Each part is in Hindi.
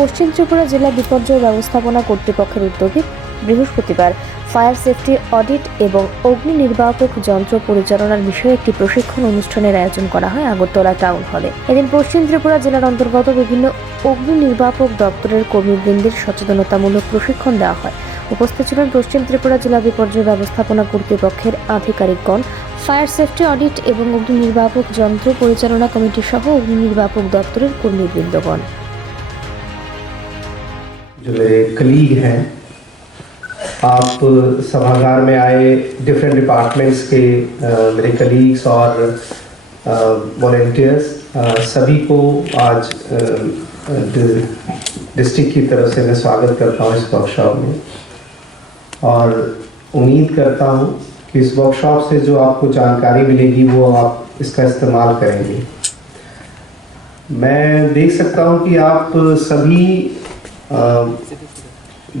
পশ্চিম ত্রিপুরা জেলা বিপর্যয় ব্যবস্থাপনা কর্তৃপক্ষের উদ্যোগে বৃহস্পতিবার ফায়ার সেফটি অডিট এবং অগ্নি নির্বাপক যন্ত্র পরিচালনার বিষয়ে একটি প্রশিক্ষণ অনুষ্ঠানের আয়োজন করা হয় আগরতলা টাউন হলে। এদিন পশ্চিম ত্রিপুরা জেলার অন্তর্গত বিভিন্ন অগ্নি নির্বাপক দপ্তরের কর্মীবৃন্দের সচেতনতামূলক প্রশিক্ষণ দেওয়া হয়। উপস্থিত ছিলেন পশ্চিম ত্রিপুরা জেলা বিপর্যয় ব্যবস্থাপনা কর্তৃপক্ষের আধিকারিকগণ, ফায়ার সেফটি অডিট এবং অগ্নি নির্বাপক যন্ত্র পরিচালনা কমিটি সহ অগ্নি নির্বাপক দপ্তরের কর্মীবৃন্দগণ। जो मेरे कलीग हैं, आप सभागार में आए डिफरेंट डिपार्टमेंट्स के मेरे कलीग्स और वॉलंटियर्स, सभी को आज डिस्ट्रिक्ट की तरफ से मैं स्वागत करता हूँ इस वर्कशॉप में और उम्मीद करता हूँ कि इस वर्कशॉप से जो आपको जानकारी मिलेगी वो आप इसका इस्तेमाल करेंगे। मैं देख सकता हूँ कि आप सभी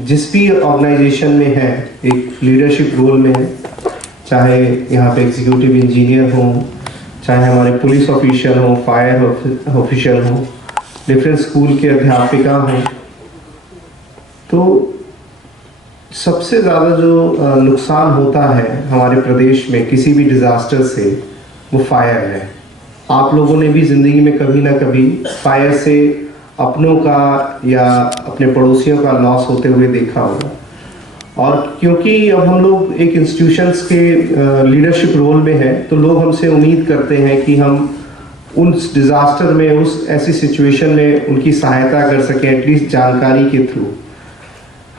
जिस भी ऑर्गेनाइजेशन में है एक लीडरशिप रोल में है, चाहे यहाँ पे एग्जीक्यूटिव इंजीनियर हो, चाहे हमारे पुलिस ऑफिशियल हो, फायर ऑफिशियल हो, डिफरेंट स्कूल के अध्यापिका हों, तो सबसे ज़्यादा जो नुकसान होता है हमारे प्रदेश में किसी भी डिज़ास्टर से वो फायर है। आप लोगों ने भी ज़िंदगी में कभी ना कभी फायर से अपनों का या अपने पड़ोसियों का लॉस होते हुए देखा होगा। और क्योंकि अब हम लोग एक इंस्टीट्यूशंस के लीडरशिप रोल में हैं, तो लोग हमसे उम्मीद करते हैं कि हम उस डिज़ास्टर में, उस ऐसी सिचुएशन में उनकी सहायता कर सकें, एटलीस्ट जानकारी के थ्रू।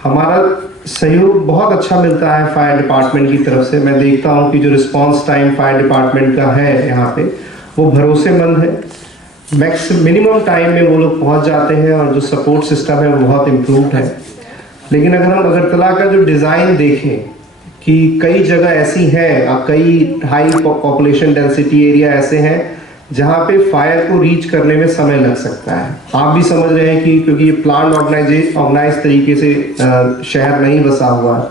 हमारा सहयोग बहुत अच्छा मिलता है फायर डिपार्टमेंट की तरफ से। मैं देखता हूँ कि जो रिस्पांस टाइम फायर डिपार्टमेंट का है यहाँ पे, वो भरोसेमंद है। मिनिमम टाइम में वो लोग पहुंच जाते हैं और जो सपोर्ट सिस्टम है वो बहुत इम्प्रूव्ड है। लेकिन अगर हम अगरतला का जो डिज़ाइन देखें कि कई जगह ऐसी हैं, कई हाई पॉपुलेशन डेंसिटी एरिया ऐसे हैं जहां पे फायर को रीच करने में समय लग सकता है। आप भी समझ रहे हैं कि क्योंकि ये प्लान ऑर्गेनाइज तरीके से शहर नहीं बसा हुआ है,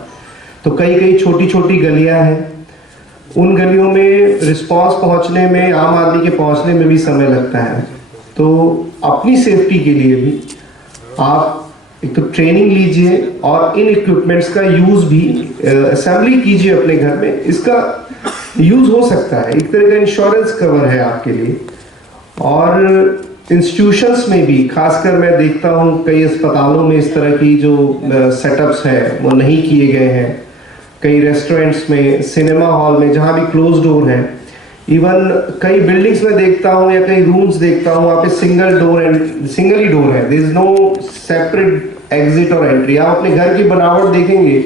तो कई छोटी छोटी गलियां हैं, उन गलियों में रिस्पांस पहुंचने में, आम आदमी के पहुंचने में भी समय लगता है। तो अपनी सेफ्टी के लिए भी आप एक तो ट्रेनिंग लीजिए और इन इक्विपमेंट्स का यूज़ भी असेंबली कीजिए अपने घर में। इसका यूज़ हो सकता है, एक तरह का इंश्योरेंस कवर है आपके लिए। और इंस्टीट्यूशंस में भी, खासकर मैं देखता हूँ कई अस्पतालों में इस तरह की जो सेटअप्स हैं वो नहीं किए गए हैं। कई रेस्टोरेंट्स में, सिनेमा हॉल में जहाँ भी क्लोज डोर है, इवन कई बिल्डिंग्स में देखता हूँ या कई रूम्स देखता हूँ वहाँ पे सिंगल ही डोर है, there is no separate exit और एंट्री। आप अपने घर की बनावट देखेंगे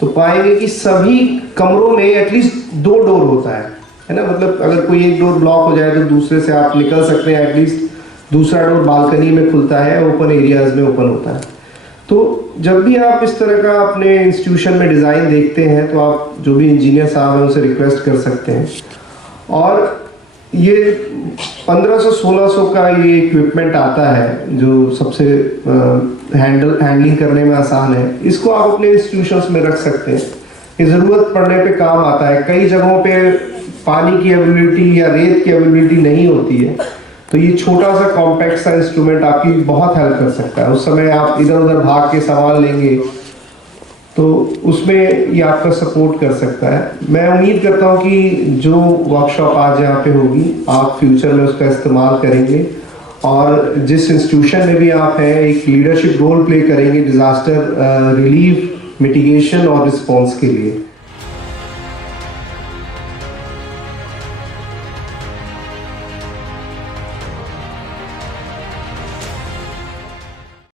तो पाएंगे कि सभी कमरों में एटलीस्ट 2 डोर होता है ना। मतलब अगर कोई एक डोर ब्लॉक हो जाए तो दूसरे से आप निकल सकते हैं, एटलीस्ट दूसरा डोर बालकनी में खुलता है, ओपन एरियाज में ओपन होता है। तो जब भी आप इस तरह का अपने इंस्टीट्यूशन में डिज़ाइन देखते हैं तो आप जो भी इंजीनियर साहब हैं उनसे रिक्वेस्ट कर सकते हैं। और ये 1500-1600 का ये इक्विपमेंट आता है जो सबसे हैंडलिंग करने में आसान है। इसको आप अपने इंस्टीट्यूशंस में रख सकते हैं, ये ज़रूरत पड़ने पे काम आता है। कई जगहों पे पानी की अवेलेबिलिटी या रेत की अवेलेबिलिटी नहीं होती है, तो ये छोटा सा कॉम्पैक्ट सा इंस्ट्रूमेंट आपकी बहुत हेल्प कर सकता है। उस समय आप इधर उधर भाग के सामान लेंगे तो उसमें ये आपका सपोर्ट कर सकता है। मैं उम्मीद करता हूँ कि जो वर्कशॉप आज यहाँ पे होगी, आप फ्यूचर में उसका इस्तेमाल करेंगे और जिस इंस्टीट्यूशन में भी आप हैं एक लीडरशिप रोल प्ले करेंगे डिज़ास्टर रिलीफ, मिटिगेशन और रिस्पॉन्स के लिए।